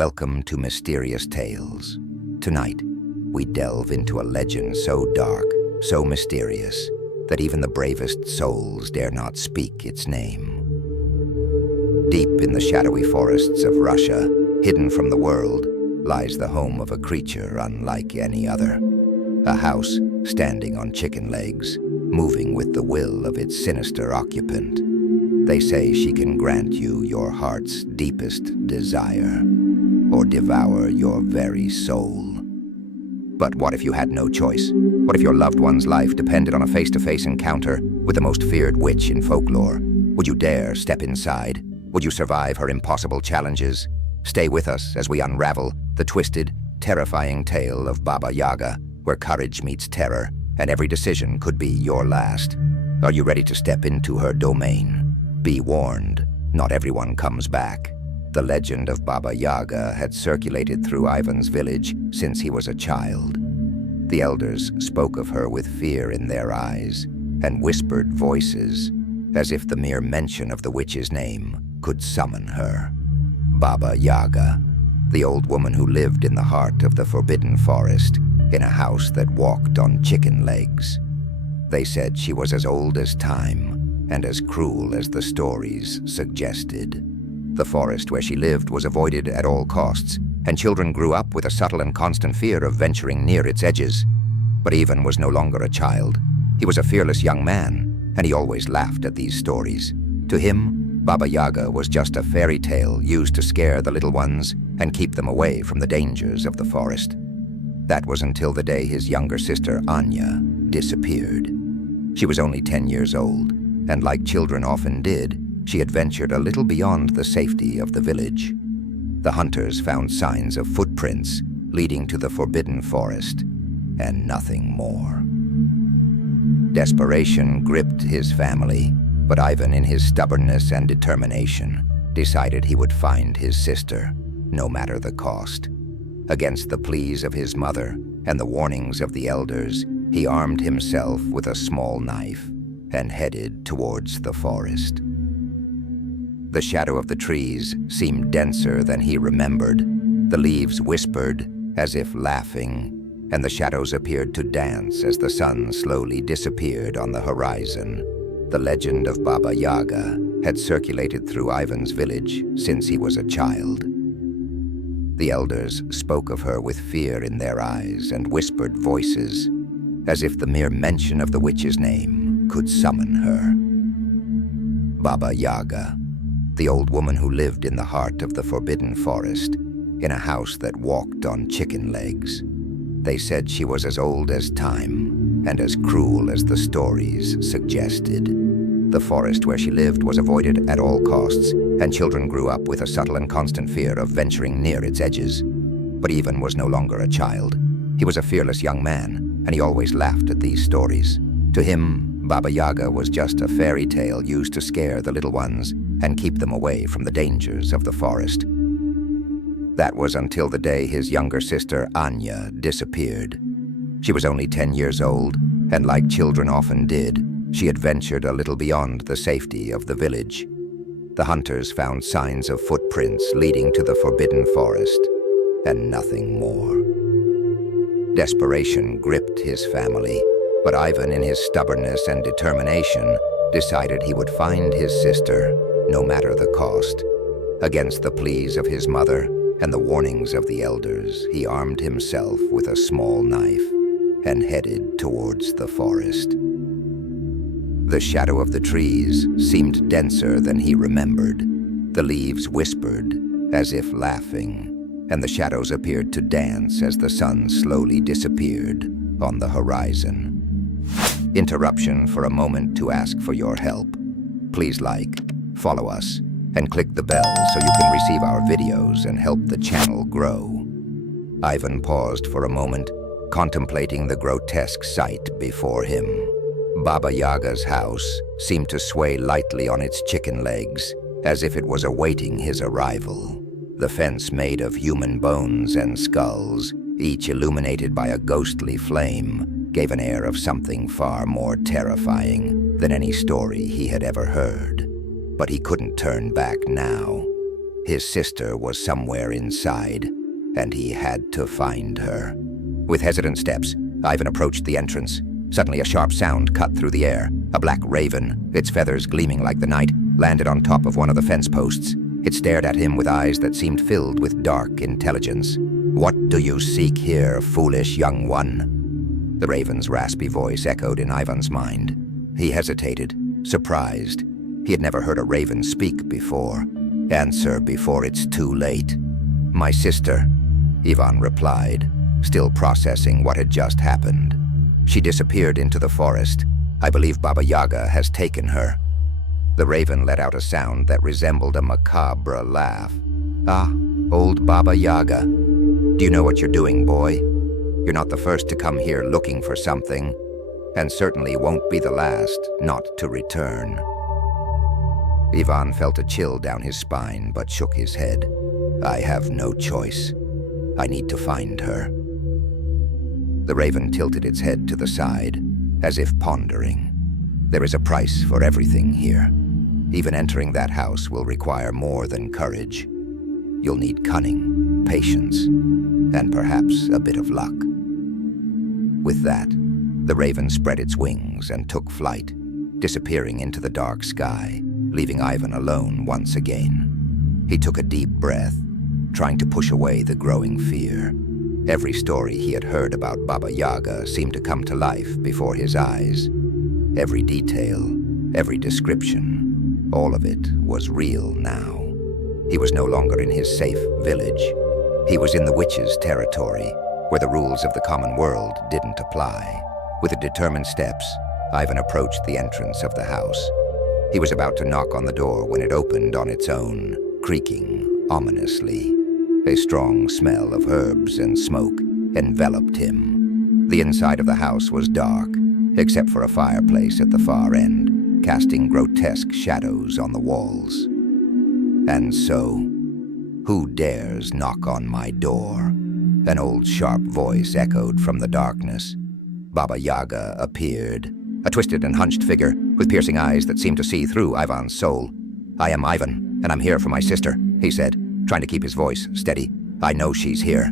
Welcome to Mysterious Tales. Tonight, we delve into a legend so dark, so mysterious, that even the bravest souls dare not speak its name. Deep in the shadowy forests of Russia, hidden from the world, lies the home of a creature unlike any other. A house standing on chicken legs, moving with the will of its sinister occupant. They say she can grant you your heart's deepest desire, or devour your very soul. But what if you had no choice? What if your loved one's life depended on a face-to-face encounter with the most feared witch in folklore? Would you dare step inside? Would you survive her impossible challenges? Stay with us as we unravel the twisted, terrifying tale of Baba Yaga, where courage meets terror, and every decision could be your last. Are you ready to step into her domain? Be warned, not everyone comes back. The legend of Baba Yaga had circulated through Ivan's village since he was a child. The elders spoke of her with fear in their eyes and whispered voices, as if the mere mention of the witch's name could summon her. Baba Yaga, the old woman who lived in the heart of the forbidden forest, in a house that walked on chicken legs. They said she was as old as time and as cruel as the stories suggested. The forest where she lived was avoided at all costs, and children grew up with a subtle and constant fear of venturing near its edges. But Ivan was no longer a child. He was a fearless young man, and he always laughed at these stories. To him, Baba Yaga was just a fairy tale used to scare the little ones and keep them away from the dangers of the forest. That was until the day his younger sister, Anya, disappeared. She was only 10 years old, and like children often did, she had ventured a little beyond the safety of the village. The hunters found signs of footprints leading to the forbidden forest, and nothing more. Desperation gripped his family, but Ivan, in his stubbornness and determination, decided he would find his sister, no matter the cost. Against the pleas of his mother and the warnings of the elders, he armed himself with a small knife and headed towards the forest. The shadow of the trees seemed denser than he remembered. The leaves whispered, as if laughing, and the shadows appeared to dance as the sun slowly disappeared on the horizon. The legend of Baba Yaga had circulated through Ivan's village since he was a child. The elders spoke of her with fear in their eyes and whispered voices, as if the mere mention of the witch's name could summon her. Baba Yaga, the old woman who lived in the heart of the forbidden forest, in a house that walked on chicken legs. They said she was as old as time and as cruel as the stories suggested. The forest where she lived was avoided at all costs, and children grew up with a subtle and constant fear of venturing near its edges. But Ivan was no longer a child. He was a fearless young man, and he always laughed at these stories. To him, Baba Yaga was just a fairy tale used to scare the little ones and keep them away from the dangers of the forest. That was until the day his younger sister, Anya, disappeared. She was only 10 years old, and like children often did, she had ventured a little beyond the safety of the village. The hunters found signs of footprints leading to the forbidden forest, and nothing more. Desperation gripped his family, but Ivan, in his stubbornness and determination, decided he would find his sister, no matter the cost. Against the pleas of his mother and the warnings of the elders, he armed himself with a small knife and headed towards the forest. The shadow of the trees seemed denser than he remembered. The leaves whispered, as if laughing, and the shadows appeared to dance as the sun slowly disappeared on the horizon. Interruption for a moment to ask for your help. Please like, follow us, and click the bell so you can receive our videos and help the channel grow. Ivan paused for a moment, contemplating the grotesque sight before him. Baba Yaga's house seemed to sway lightly on its chicken legs, as if it was awaiting his arrival. The fence, made of human bones and skulls, each illuminated by a ghostly flame, gave an air of something far more terrifying than any story he had ever heard. But he couldn't turn back now. His sister was somewhere inside, and he had to find her. With hesitant steps, Ivan approached the entrance. Suddenly a sharp sound cut through the air. A black raven, its feathers gleaming like the night, landed on top of one of the fence posts. It stared at him with eyes that seemed filled with dark intelligence. "What do you seek here, foolish young one?" The raven's raspy voice echoed in Ivan's mind. He hesitated, surprised. He had never heard a raven speak before. "Answer before it's too late." "My sister," Ivan replied, still processing what had just happened. "She disappeared into the forest. I believe Baba Yaga has taken her." The raven let out a sound that resembled a macabre laugh. "Ah, old Baba Yaga. Do you know what you're doing, boy? You're not the first to come here looking for something, and certainly won't be the last not to return." Ivan felt a chill down his spine but shook his head. "I have no choice. I need to find her." The raven tilted its head to the side, as if pondering. "There is a price for everything here. Even entering that house will require more than courage. You'll need cunning, patience, and perhaps a bit of luck." With that, the raven spread its wings and took flight, disappearing into the dark sky, leaving Ivan alone once again. He took a deep breath, trying to push away the growing fear. Every story he had heard about Baba Yaga seemed to come to life before his eyes. Every detail, every description, all of it was real now. He was no longer in his safe village. He was in the witches' territory, where the rules of the common world didn't apply. With determined steps, Ivan approached the entrance of the house. He was about to knock on the door when it opened on its own, creaking ominously. A strong smell of herbs and smoke enveloped him. The inside of the house was dark, except for a fireplace at the far end, casting grotesque shadows on the walls. And so, "Who dares knock on my door?" An old sharp voice echoed from the darkness. Baba Yaga appeared, a twisted and hunched figure with piercing eyes that seemed to see through Ivan's soul. "I am Ivan, and I'm here for my sister," he said, trying to keep his voice steady. "I know she's here."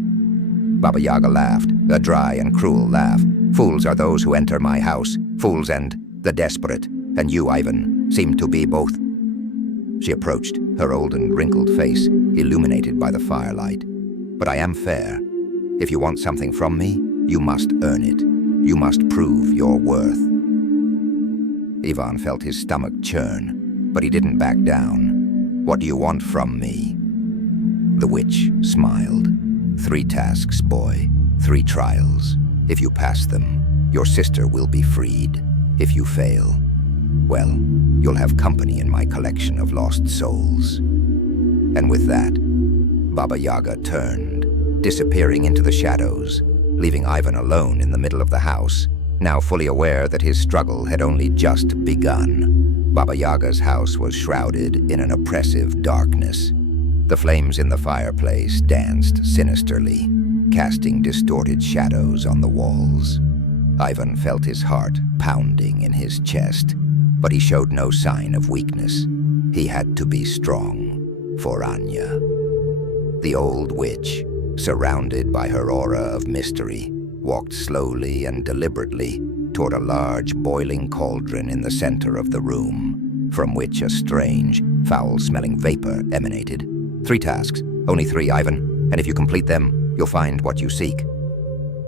Baba Yaga laughed, a dry and cruel laugh. "Fools are those who enter my house, fools and the desperate, and you, Ivan, seem to be both." She approached, her old and wrinkled face illuminated by the firelight. "But I am fair. If you want something from me, you must earn it. You must prove your worth." Ivan felt his stomach churn, but he didn't back down. "What do you want from me?" The witch smiled. "3 tasks, boy. 3 trials. If you pass them, your sister will be freed. If you fail, well, you'll have company in my collection of lost souls." And with that, Baba Yaga turned, disappearing into the shadows, leaving Ivan alone in the middle of the house, now fully aware that his struggle had only just begun. Baba Yaga's house was shrouded in an oppressive darkness. The flames in the fireplace danced sinisterly, casting distorted shadows on the walls. Ivan felt his heart pounding in his chest, but he showed no sign of weakness. He had to be strong for Anya. The old witch, surrounded by her aura of mystery, walked slowly and deliberately toward a large boiling cauldron in the center of the room, from which a strange, foul-smelling vapor emanated. 3 tasks, only 3, Ivan, and if you complete them, you'll find what you seek."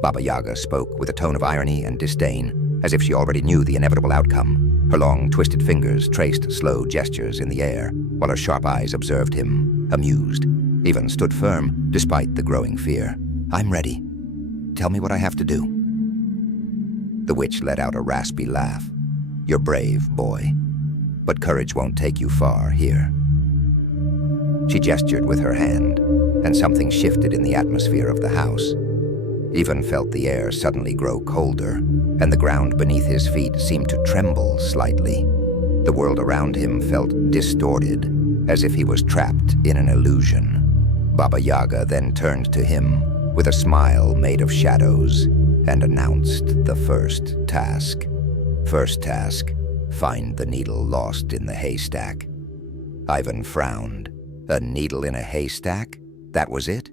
Baba Yaga spoke with a tone of irony and disdain, as if she already knew the inevitable outcome. Her long, twisted fingers traced slow gestures in the air, while her sharp eyes observed him, amused. Ivan stood firm, despite the growing fear. "I'm ready. Tell me what I have to do." The witch let out a raspy laugh. "You're brave, boy, but courage won't take you far here." She gestured with her hand, and something shifted in the atmosphere of the house. Ivan felt the air suddenly grow colder, and the ground beneath his feet seemed to tremble slightly. The world around him felt distorted, as if he was trapped in an illusion. Baba Yaga then turned to him with a smile made of shadows and announced the first task. "First task, find the needle lost in the haystack." Ivan frowned, A needle in a haystack? That was it?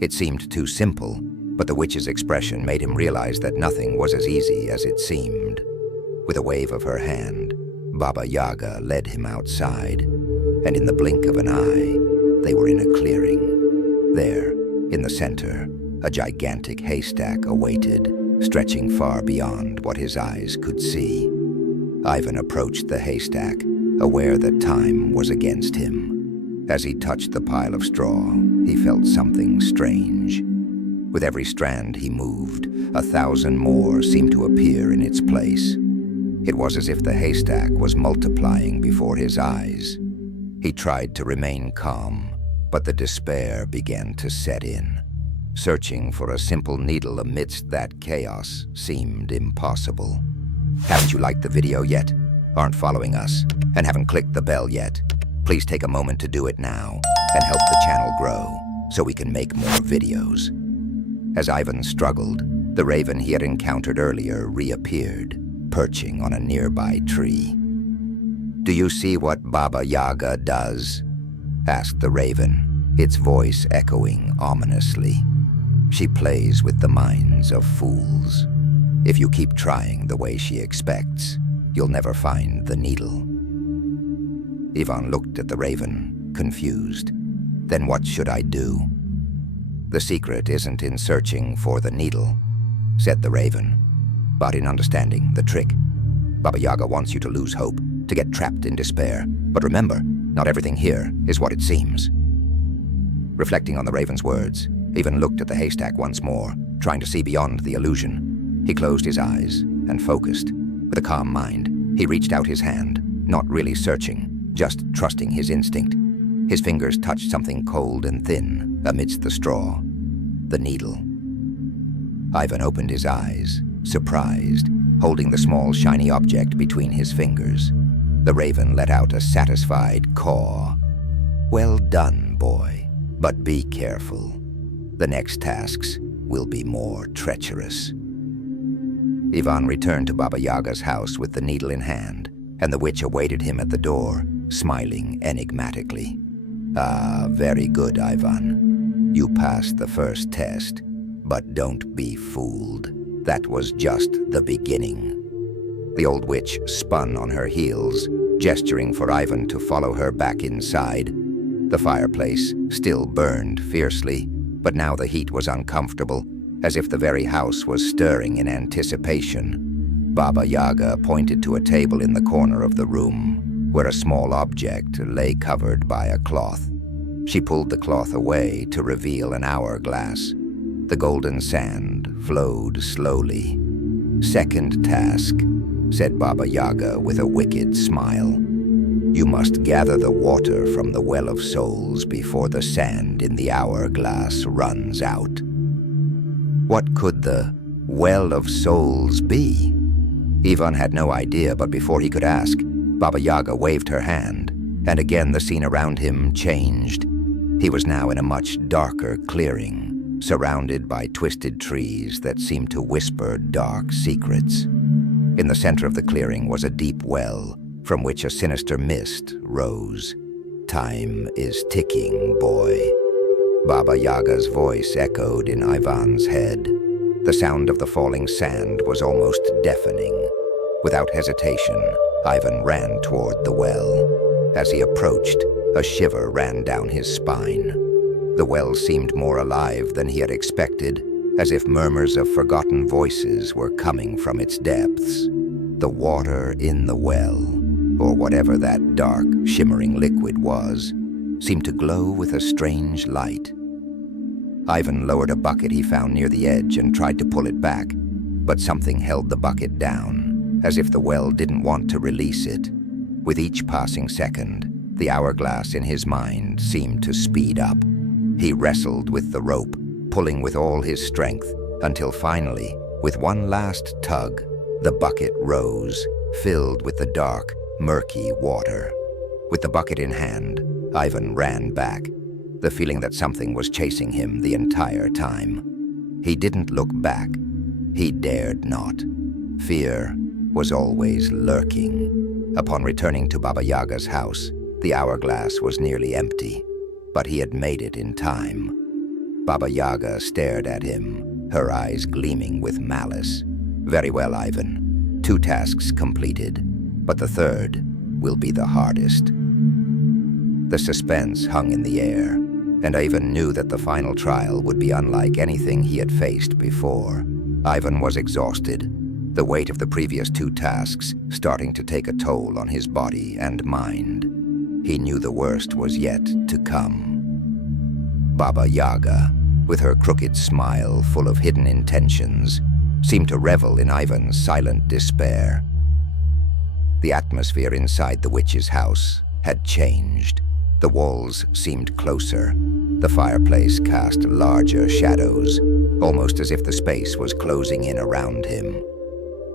It seemed too simple, but the witch's expression made him realize that nothing was as easy as it seemed. With a wave of her hand, Baba Yaga led him outside, and in the blink of an eye, they were in a clearing. There, in the center, a gigantic haystack awaited, stretching far beyond what his eyes could see. Ivan approached the haystack, aware that time was against him. As he touched the pile of straw, he felt something strange. With every strand he moved, 1,000 more seemed to appear in its place. It was as if the haystack was multiplying before his eyes. He tried to remain calm, but the despair began to set in. Searching for a simple needle amidst that chaos seemed impossible. Haven't you liked the video yet? Aren't following us? And haven't clicked the bell yet? Please take a moment to do it now and help the channel grow so we can make more videos. As Ivan struggled, the raven he had encountered earlier reappeared, perching on a nearby tree. "Do you see what Baba Yaga does?" asked the raven, its voice echoing ominously. "She plays with the minds of fools. If you keep trying the way she expects, you'll never find the needle." Ivan looked at the raven, confused. "Then what should I do?" "The secret isn't in searching for the needle," said the raven, "but in understanding the trick. Baba Yaga wants you to lose hope, to get trapped in despair. But remember, not everything here is what it seems." Reflecting on the raven's words, Ivan looked at the haystack once more, trying to see beyond the illusion. He closed his eyes and focused. With a calm mind, he reached out his hand, not really searching, just trusting his instinct. His fingers touched something cold and thin amidst the straw. The needle. Ivan opened his eyes, surprised, holding the small shiny object between his fingers. The raven let out a satisfied caw. "Well done, boy, but be careful. The next tasks will be more treacherous." Ivan returned to Baba Yaga's house with the needle in hand, and the witch awaited him at the door, smiling enigmatically. "Ah, very good, Ivan. You passed the first test, but don't be fooled. That was just the beginning." The old witch spun on her heels, gesturing for Ivan to follow her back inside. The fireplace still burned fiercely, but now the heat was uncomfortable, as if the very house was stirring in anticipation. Baba Yaga pointed to a table in the corner of the room, where a small object lay covered by a cloth. She pulled the cloth away to reveal an hourglass. The golden sand flowed slowly. "Second task," said Baba Yaga with a wicked smile. "You must gather the water from the well of souls before the sand in the hourglass runs out." What could the well of souls be? Ivan had no idea, but before he could ask, Baba Yaga waved her hand, and again the scene around him changed. He was now in a much darker clearing, surrounded by twisted trees that seemed to whisper dark secrets. In the center of the clearing was a deep well, from which a sinister mist rose. "Time is ticking, boy." Baba Yaga's voice echoed in Ivan's head. The sound of the falling sand was almost deafening. Without hesitation, Ivan ran toward the well. As he approached, a shiver ran down his spine. The well seemed more alive than he had expected, as if murmurs of forgotten voices were coming from its depths. The water in the well, or whatever that dark, shimmering liquid was, seemed to glow with a strange light. Ivan lowered a bucket he found near the edge and tried to pull it back, but something held the bucket down, as if the well didn't want to release it. With each passing second, the hourglass in his mind seemed to speed up. He wrestled with the rope, pulling with all his strength, until finally, with one last tug, the bucket rose, filled with the dark, murky water. With the bucket in hand, Ivan ran back, the feeling that something was chasing him the entire time. He didn't look back. He dared not. Fear was always lurking. Upon returning to Baba Yaga's house, the hourglass was nearly empty. but he had made it in time. Baba Yaga stared at him, her eyes gleaming with malice. "Very well, Ivan. 2 tasks completed, but the third will be the hardest." The suspense hung in the air, and Ivan knew that the final trial would be unlike anything he had faced before. Ivan was exhausted, the weight of the previous 2 tasks starting to take a toll on his body and mind. He knew the worst was yet to come. Baba Yaga, with her crooked smile full of hidden intentions, seemed to revel in Ivan's silent despair. The atmosphere inside the witch's house had changed. The walls seemed closer. The fireplace cast larger shadows, almost as if the space was closing in around him.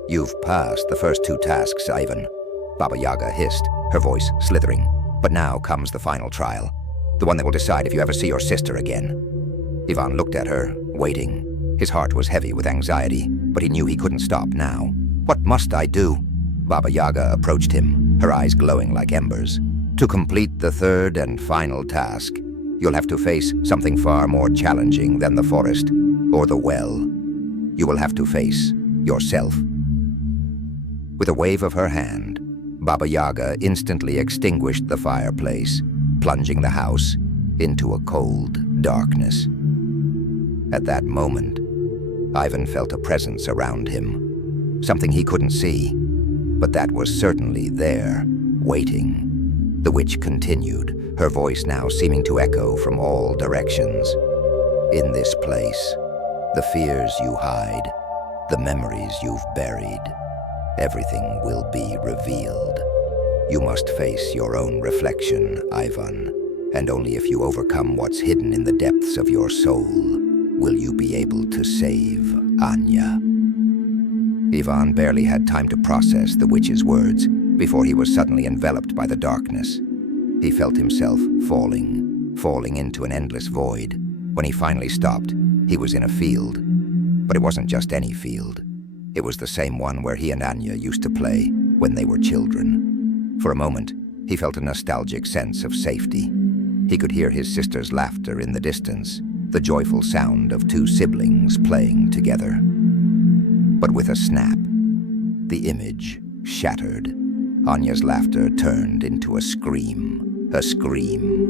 "You've passed the first 2 tasks, Ivan," Baba Yaga hissed, her voice slithering. "But now comes the final trial, the one that will decide if you ever see your sister again." Ivan looked at her, waiting. His heart was heavy with anxiety, but he knew he couldn't stop now. "What must I do?" Baba Yaga approached him, her eyes glowing like embers. "To complete the third and final task, you'll have to face something far more challenging than the forest or the well. You will have to face yourself." With a wave of her hand, Baba Yaga instantly extinguished the fireplace, plunging the house into a cold darkness. At that moment, Ivan felt a presence around him, something he couldn't see, but that was certainly there, waiting. The witch continued, her voice now seeming to echo from all directions. "In this place, the fears you hide, the memories you've buried, everything will be revealed. You must face your own reflection, Ivan, and only if you overcome what's hidden in the depths of your soul will you be able to save Anya." Ivan barely had time to process the witch's words before he was suddenly enveloped by the darkness. He felt himself falling into an endless void. When he finally stopped, he was in a field. But it wasn't just any field. It was the same one where he and Anya used to play when they were children. For a moment, he felt a nostalgic sense of safety. He could hear his sister's laughter in the distance, the joyful sound of 2 siblings playing together. But with a snap, the image shattered. Anya's laughter turned into a scream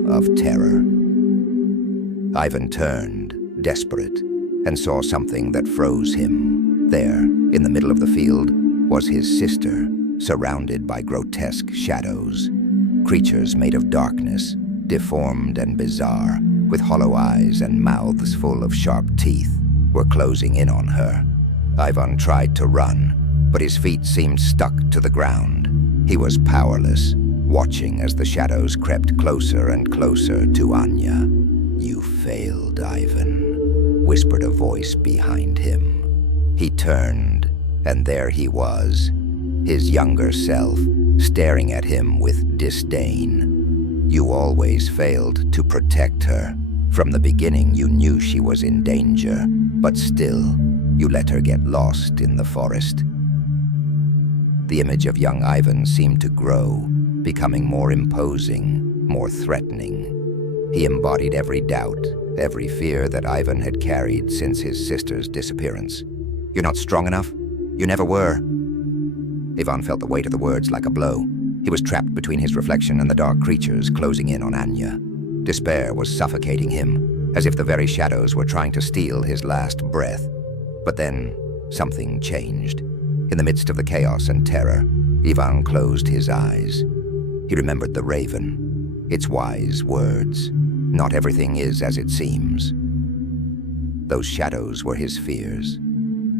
of terror. Ivan turned, desperate, and saw something that froze him. There, in the middle of the field, was his sister, surrounded by grotesque shadows. Creatures made of darkness, deformed and bizarre, with hollow eyes and mouths full of sharp teeth, were closing in on her. Ivan tried to run, but his feet seemed stuck to the ground. He was powerless, watching as the shadows crept closer and closer to Anya. "You failed, Ivan," whispered a voice behind him. He turned, and there he was, his younger self, staring at him with disdain. "You always failed to protect her. From the beginning you knew she was in danger, but still, you let her get lost in the forest." The image of young Ivan seemed to grow, becoming more imposing, more threatening. He embodied every doubt, every fear that Ivan had carried since his sister's disappearance. "You're not strong enough. You never were." Ivan felt the weight of the words like a blow. He was trapped between his reflection and the dark creatures closing in on Anya. Despair was suffocating him, as if the very shadows were trying to steal his last breath. But then, something changed. In the midst of the chaos and terror, Ivan closed his eyes. He remembered the raven, its wise words. "Not everything is as it seems." Those shadows were his fears.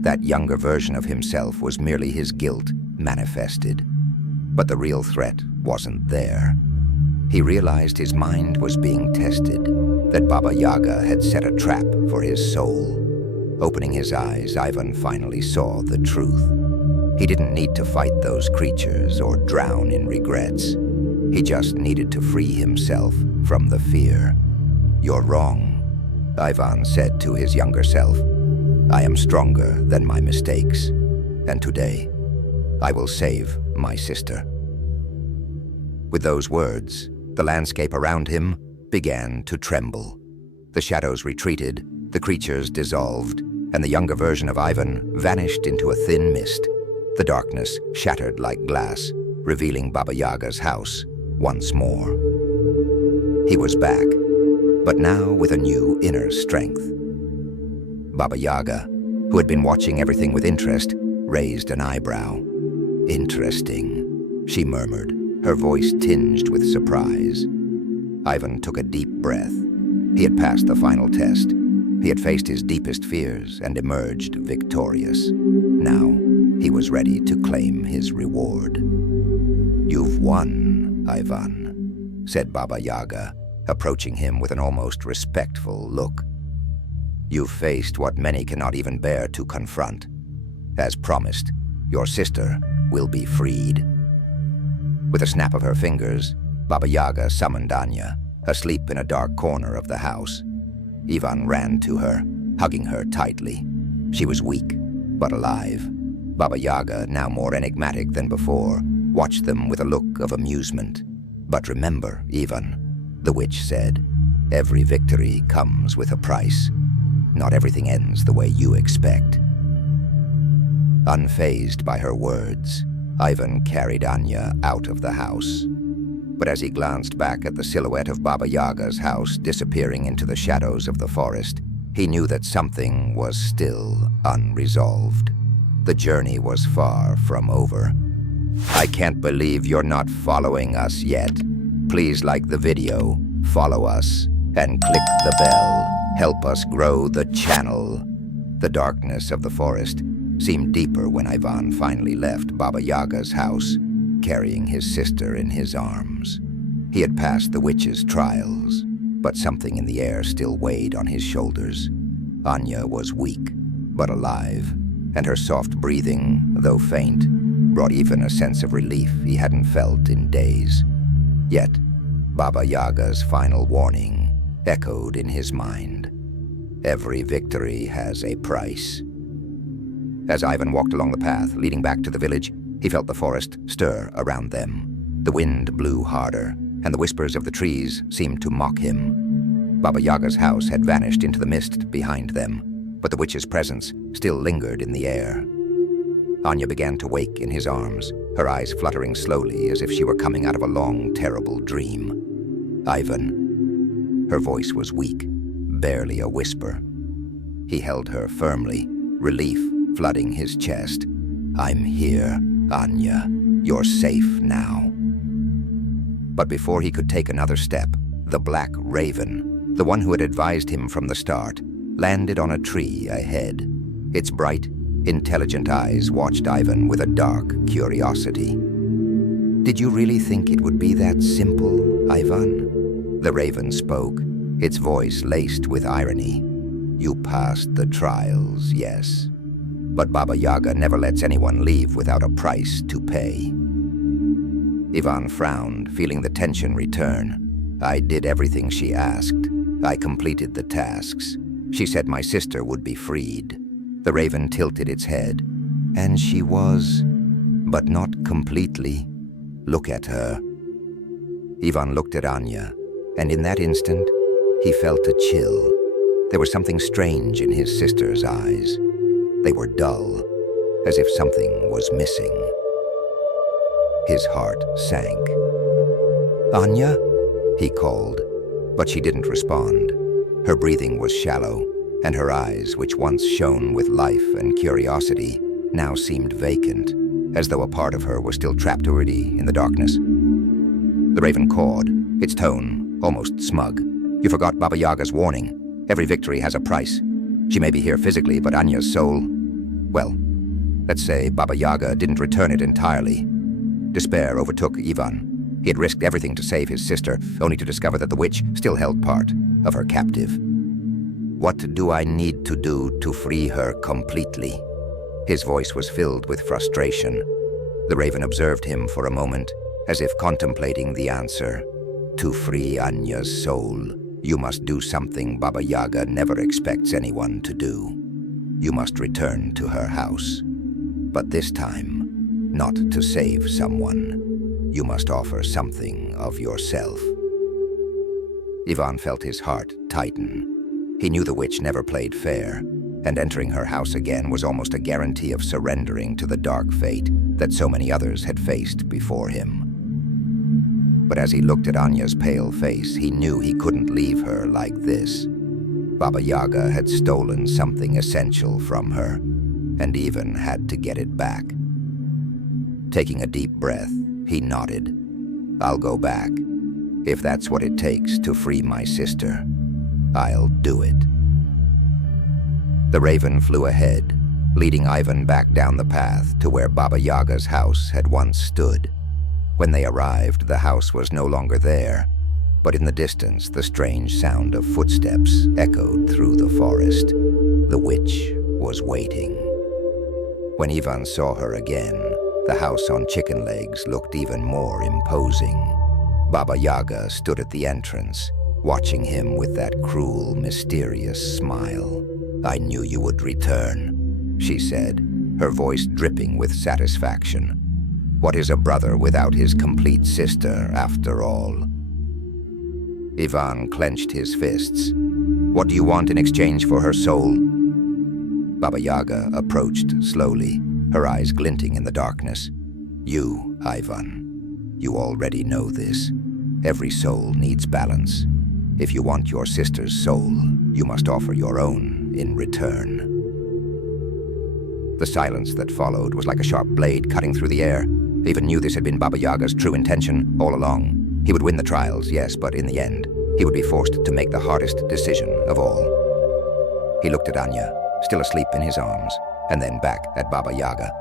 That younger version of himself was merely his guilt manifested. But the real threat wasn't there. He realized his mind was being tested, that Baba Yaga had set a trap for his soul. Opening his eyes, Ivan finally saw the truth. He didn't need to fight those creatures or drown in regrets. He just needed to free himself from the fear. "You're wrong," Ivan said to his younger self. "I am stronger than my mistakes, and today I will save my sister." With those words, the landscape around him began to tremble. The shadows retreated, the creatures dissolved, and the younger version of Ivan vanished into a thin mist. The darkness shattered like glass, revealing Baba Yaga's house once more. He was back, but now with a new inner strength. Baba Yaga, who had been watching everything with interest, raised an eyebrow. "Interesting," she murmured, her voice tinged with surprise. Ivan took a deep breath. He had passed the final test. He had faced his deepest fears and emerged victorious. Now, he was ready to claim his reward. "You've won, Ivan," said Baba Yaga, approaching him with an almost respectful look. "You've faced what many cannot even bear to confront. As promised, your sister will be freed." With a snap of her fingers, Baba Yaga summoned Anya, asleep in a dark corner of the house. Ivan ran to her, hugging her tightly. She was weak, but alive. Baba Yaga, now more enigmatic than before, watched them with a look of amusement. "But remember, Ivan," the witch said, "every victory comes with a price. Not everything ends the way you expect." Unfazed by her words, Ivan carried Anya out of the house. But as he glanced back at the silhouette of Baba Yaga's house disappearing into the shadows of the forest, he knew that something was still unresolved. The journey was far from over. "I can't believe you're not following us yet. Please like the video, follow us, and click the bell. Help us grow the channel." The darkness of the forest seemed deeper when Ivan finally left Baba Yaga's house, carrying his sister in his arms. He had passed the witch's trials, but something in the air still weighed on his shoulders. Anya was weak, but alive, and her soft breathing, though faint, brought even a sense of relief he hadn't felt in days. Yet, Baba Yaga's final warning echoed in his mind. Every victory has a price. As Ivan walked along the path leading back to the village, he felt the forest stir around them. The wind blew harder, and the whispers of the trees seemed to mock him. Baba Yaga's house had vanished into the mist behind them, but the witch's presence still lingered in the air. Anya began to wake in his arms, her eyes fluttering slowly as if she were coming out of a long, terrible dream. "Ivan." Her voice was weak, barely a whisper. He held her firmly, relief flooding his chest. "I'm here, Anya. You're safe now." But before he could take another step, the black raven, the one who had advised him from the start, landed on a tree ahead. Its bright, intelligent eyes watched Ivan with a dark curiosity. "Did you really think it would be that simple, Ivan?" The raven spoke, its voice laced with irony. "You passed the trials, yes. But Baba Yaga never lets anyone leave without a price to pay." Ivan frowned, feeling the tension return. "I did everything she asked. I completed the tasks. She said my sister would be freed." The raven tilted its head. "And she was, but not completely. Look at her." Ivan looked at Anya, and in that instant, he felt a chill. There was something strange in his sister's eyes. They were dull, as if something was missing. His heart sank. "Anya?" he called, but she didn't respond. Her breathing was shallow, and her eyes, which once shone with life and curiosity, now seemed vacant, as though a part of her were still trapped already in the darkness. The raven cawed, its tone almost smug. "You forgot Baba Yaga's warning. Every victory has a price. She may be here physically, but Anya's soul... Well, let's say Baba Yaga didn't return it entirely." Despair overtook Ivan. He had risked everything to save his sister, only to discover that the witch still held part of her captive. "What do I need to do to free her completely?" His voice was filled with frustration. The raven observed him for a moment, as if contemplating the answer. "To free Anya's soul, you must do something Baba Yaga never expects anyone to do. You must return to her house. But this time, not to save someone. You must offer something of yourself." Ivan felt his heart tighten. He knew the witch never played fair, and entering her house again was almost a guarantee of surrendering to the dark fate that so many others had faced before him. But as he looked at Anya's pale face, he knew he couldn't leave her like this. Baba Yaga had stolen something essential from her, and even had to get it back. Taking a deep breath, he nodded. "I'll go back. If that's what it takes to free my sister, I'll do it." The raven flew ahead, leading Ivan back down the path to where Baba Yaga's house had once stood. When they arrived, the house was no longer there, but in the distance the strange sound of footsteps echoed through the forest. The witch was waiting. When Ivan saw her again, the house on chicken legs looked even more imposing. Baba Yaga stood at the entrance, watching him with that cruel, mysterious smile. "I knew you would return," she said, her voice dripping with satisfaction. "What is a brother without his complete sister, after all?" Ivan clenched his fists. "What do you want in exchange for her soul?" Baba Yaga approached slowly, her eyes glinting in the darkness. "You, Ivan. You already know this. Every soul needs balance. If you want your sister's soul, you must offer your own in return." The silence that followed was like a sharp blade cutting through the air. Ivan knew this had been Baba Yaga's true intention all along. He would win the trials, yes, but in the end, he would be forced to make the hardest decision of all. He looked at Anya, still asleep in his arms, and then back at Baba Yaga.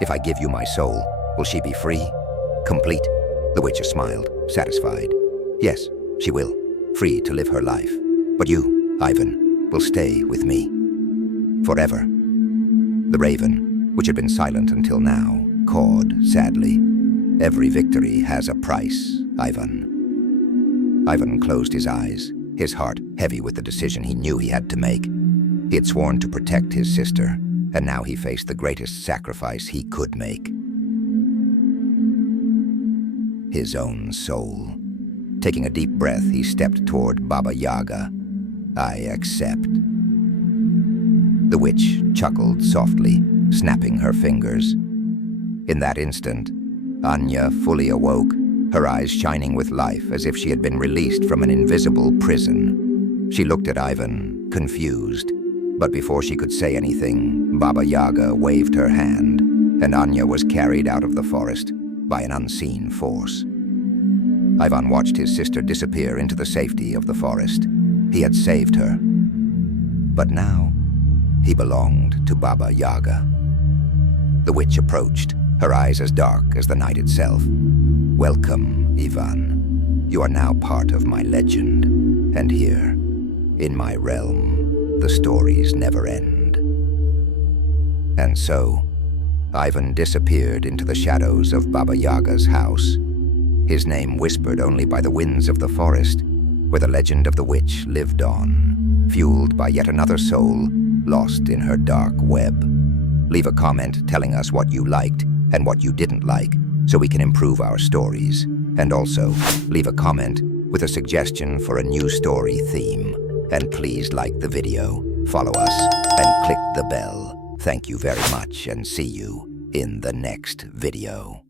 "If I give you my soul, will she be free? Complete?" The witch smiled, satisfied. "Yes, she will. Free to live her life. But you, Ivan, will stay with me. Forever." The raven, which had been silent until now, cawed sadly. "Every victory has a price, Ivan." Ivan closed his eyes, his heart heavy with the decision he knew he had to make. He had sworn to protect his sister, and now he faced the greatest sacrifice he could make. His own soul. Taking a deep breath, he stepped toward Baba Yaga. "I accept." The witch chuckled softly, snapping her fingers. In that instant, Anya fully awoke, her eyes shining with life as if she had been released from an invisible prison. She looked at Ivan, confused, but before she could say anything, Baba Yaga waved her hand, and Anya was carried out of the forest by an unseen force. Ivan watched his sister disappear into the safety of the forest. He had saved her. But now, he belonged to Baba Yaga. The witch approached, her eyes as dark as the night itself. "Welcome, Ivan. You are now part of my legend, and here, in my realm, the stories never end." And so, Ivan disappeared into the shadows of Baba Yaga's house, his name whispered only by the winds of the forest, where the legend of the witch lived on, fueled by yet another soul lost in her dark web. Leave a comment telling us what you liked and what you didn't like, so we can improve our stories. And also, leave a comment with a suggestion for a new story theme. And please like the video, follow us, and click the bell. Thank you very much, and see you in the next video.